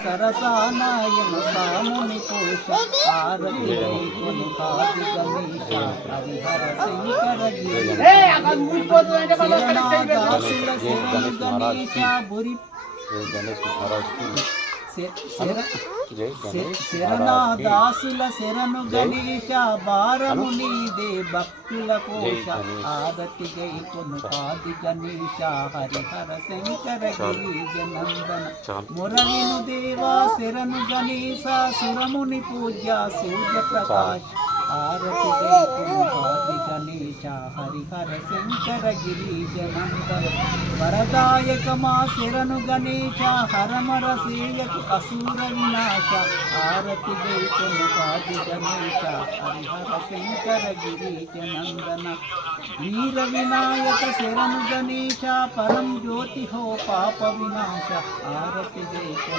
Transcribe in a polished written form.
సరసానాయన సాముని పోష ఆరతి కొను కాది గణేశ హరిహర శంకర గిరి శరణాదాసుల శరణు గణేశ బురి శరణాదాసుల శరణు గణేశ భారము నీదే భక్తుల కోశ ఆదతి గై కొను కాది గణేశ హరిహర శంకర గిరిజనందన మురళిను దేవా శరణు గణేశ సురముని పూజ్య సూర్య ప్రకాశ్ ఆరతి గై కొను కాది గణేశ హరిహర శంకర గిరిజనందన వరదాయక మా శరణు గణేశ హరమర సేయకు అసూర వినాశ ఆరతి గై కొను కాది గణేశ హరిహర శంకర గిరిజనందన వీర వినాయక శరణు గణేశ పరం జ్యోతి హో పాప వినాశ ఆరతి గై కొను